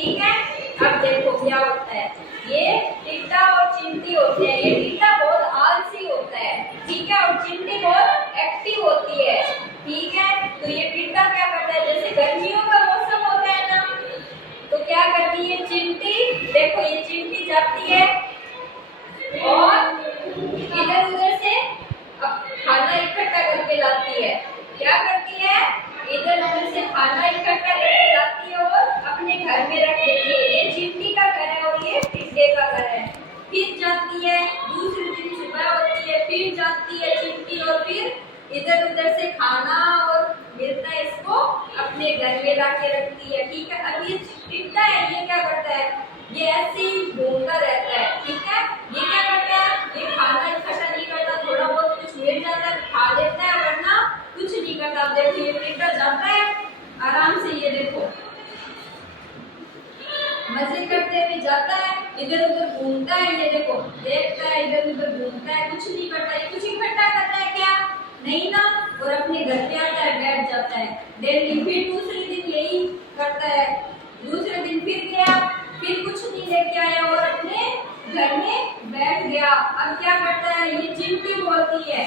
ठीक है। अब देखो क्या होता है, ये टिड्डा और चिंटी होते हैं। ये टिड्डा बहुत आलसी होता है, ठीक है, और चिंटी बहुत एक्टिव होती है, ठीक है। तो ये टिड्डा क्या करता है, जैसे गर्मियों का मौसम होता है ना, तो क्या करती है चिंटी, देखो ये चिंटी जाती है और इधर उधर से खाना इकट्ठा करके लाती है। क्या करती है, इधर उधर से खाना इकट्ठा करके लाती है और अपने घर में रख देती है। ये चिंटी का घर है और ये टिड्डे का घर है। फिर जाती है, दूसरे दिन सुबह होती है, फिर जाती है चिंटी और फिर इधर उधर से खाना और मिलता है इसको अपने घर में ला के रखती है, ठीक है। अब ये टिड्डा है, ये क्या करता है, ये ऐसे ही घूमता रहता है, ठीक है। ये क्या करता है, ये खाना इकट्ठा नहीं करता, थोड़ा बहुत कुछ मिल जाता है खा लेता है, वरना कुछ नहीं करता। अब देखिए ये टिड्डा जाता है आराम से, ये देखो मजे करते हुए जाता है, इधर उधर घूमता है, ये देखो देखता है, इधर उधर घूमता है, कुछ नहीं करता। ये कुछ इकट्ठा करता है क्या, नहीं ना, और अपने घर पे आता है, बैठ जाता है डेली। फिर दूसरे दिन यही करता है, दूसरे दिन फिर गया, फिर कुछ नहीं लेके आया और अपने घर में बैठ गया। अब क्या करता है, ये चिंटी बोलती है,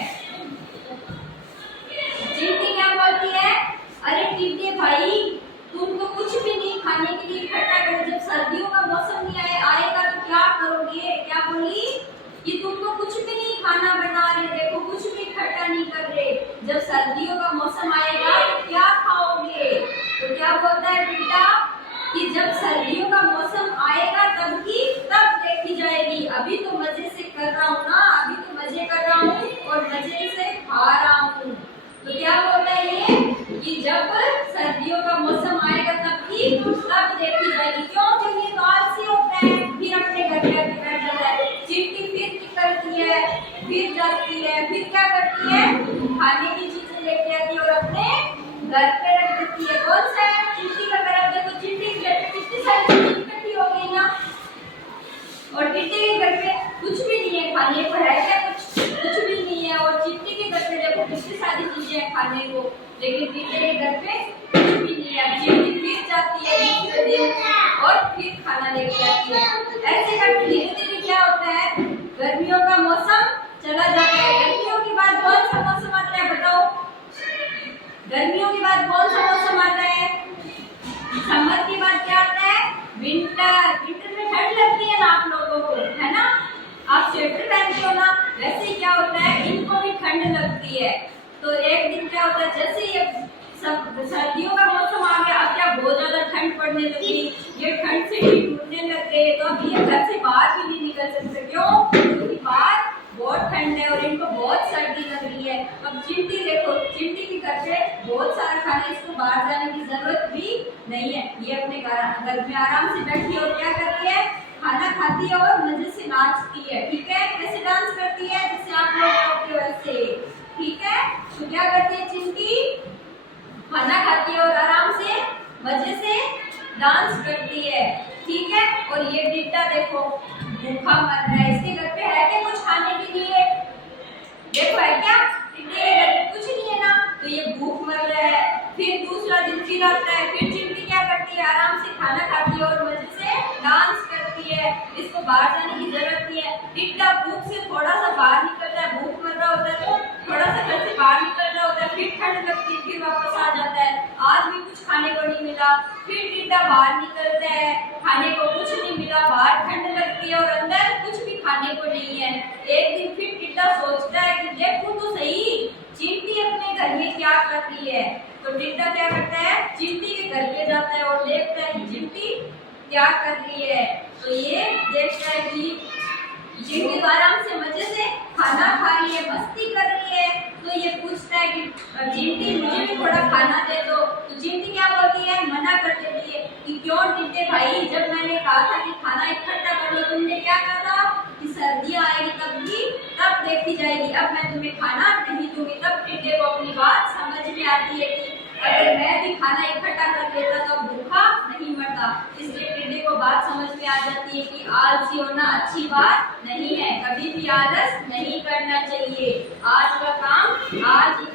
चिंटी क्या बोलती है, अरे टिड्डे भाई तुम तो कुछ भी नहीं खाने के लिए इकट्ठा करो, जब सर्दियों का मौसम नहीं आएगा तो क्या करोगे। क्या बोली कि तुम तो कुछ भी नहीं खाना बना रहे, देखो कुछ भी इकट्ठा नहीं कर रहे, जब सर्दियों का मौसम आएगा तो क्या खाओगे। तो क्या बोलता है टिड्डा कि जब सर्दियों का मौसम आएगा तब देखी जाएगी, अभी तो मजे से कर रहा हूँ ना, अभी तो मजे कर रहा हूँ और मजे से खा रहा हूँ। तो क्या बोलता है ये कि जब सर्दियों का मौसम आएगा तब देखी जाएगी। क्यों, क्योंकि तो आलसी होता है, फिर अपने घर पे आके बैठ जाता है। चिंटी फिर निकलती है, फिर जाती है, फिर क्या करती है, खाने की चीजें लेके आती है और अपने घर पे रख देती है। कौन सा है, चिंटी का घर। देखो चिंटी के घर पे कितनी सारी चीजें इकट्ठी हो गई ना, और टिड्डे के घर पे कुछ भी नहीं है खाने को, है क्या, कुछ भी नहीं है। और चिंटी के घर पे देखो कितनी सारी चीजें हैं खाने को, लेकिन टिड्डे के घर पे कुछ भी नहीं है। चिंटी फिर जाती है दूसरे दिन और फिर खाना लेके आती है। ऐसे करके धीरे धीरे क्या होता है, गर्मियों का मौसम चला जाता है। गर्मियों के बाद कौन सा मौसम आता है बताओ, गर्मियों के बाद कौन सा मौसम आता है, समर के बाद क्या आता है, विंटर। विंटर में ठंड लगती है ना आप लोगों को, है ना, आप स्वेटर पहनते हो ना, वैसे ही क्या होता है इनको भी ठंड लगती है। तो एक दिन क्या होता है, जैसे ये सर्दियों का मौसम आ गया, अब क्या बहुत ज्यादा ठंड पड़ने लगी, ये ठंड से भी टूटने लग गए, तो अब ये घर से बाहर भी नहीं निकल सकते। क्यों, क्योंकि बाहर बहुत ठंड है और इनको बहुत सर्दी लग रही है। अब चिंटी देखो, चिंटी के घर पे बहुत सारा खाना, इसको बाहर जाने की जरूरत भी नहीं है, ये अपने घर में आराम से बैठी है और क्या कर रही है, खाना खाती है और मजे से नाचती है, ठीक है। कैसे डांस करती है, जैसे आप लोग करते हो वैसे, ठीक है। तो क्या करती है चिंटी, खाना खाती है और आराम से मजे से डांस करती है, ठीक है। और ये टिड्डा देखो भूखा मर रहा है, इसके घर पे है क्या कुछ खाने के लिए, देखो है क्या, टिड्डे के घर पे कुछ नहीं है ना, तो ये भूख मर रहा है। फिर दूसरा दिन फिर आता है, फिर चिंटी क्या करती है, आराम से खाना खाती है और मजे से डांस करती है, इसको बाहर जाने की जरूरत नहीं है। टिड्डा भूख से थोड़ा सा बाहर निकलता है, भूख मर रहा होता है तो थोड़ा सा घर से बाहर निकल रहा होता है, फिर ठंड लगती है, फिर वापस आ जाता है, आज भी कुछ खाने को नहीं मिला, फिर टिड्डा बाहर निकलता है, खाने को कुछ नहीं मिला, बाहर ठंड लगती है और अंदर कुछ भी खाने को नहीं है। एक दिन फिर टिड्डा सोचता है कि देखूं तो सही चिंटी अपने घर में क्या कर रही है। तो टिड्डा क्या करता है, चिंटी के घर पे जाता है और देखता है कि चिंटी क्या कर रही है। तो ये देखता है कि चिंटी आराम से मजे से खाना खा रही है, मस्ती कर रही है। तो ये पूछता है कि चिंटी मुझे भी थोड़ा खाना दे दो। तो चिंटी क्या बोलती है, मना कर देती है कि क्यों टिड्डे भाई, जब मैंने कहा था कि खाना इकट्ठा कर लो, तुमने क्या कहा कि सर्दियाँ आएगी तब देखी जाएगी, अब मैं तुम्हें खाना नहीं दूंगी। तब टिड्डे को अपनी बात समझ में आती है कि अगर मैं भी खाना इकट्ठा कर लेता तो भूखा नहीं मरता। इसलिए टिड्डे को बात समझ में आ जाती है कि आलसी होना अच्छी बात नहीं है, कभी भी आलस नहीं करना चाहिए, आज का काम आज ही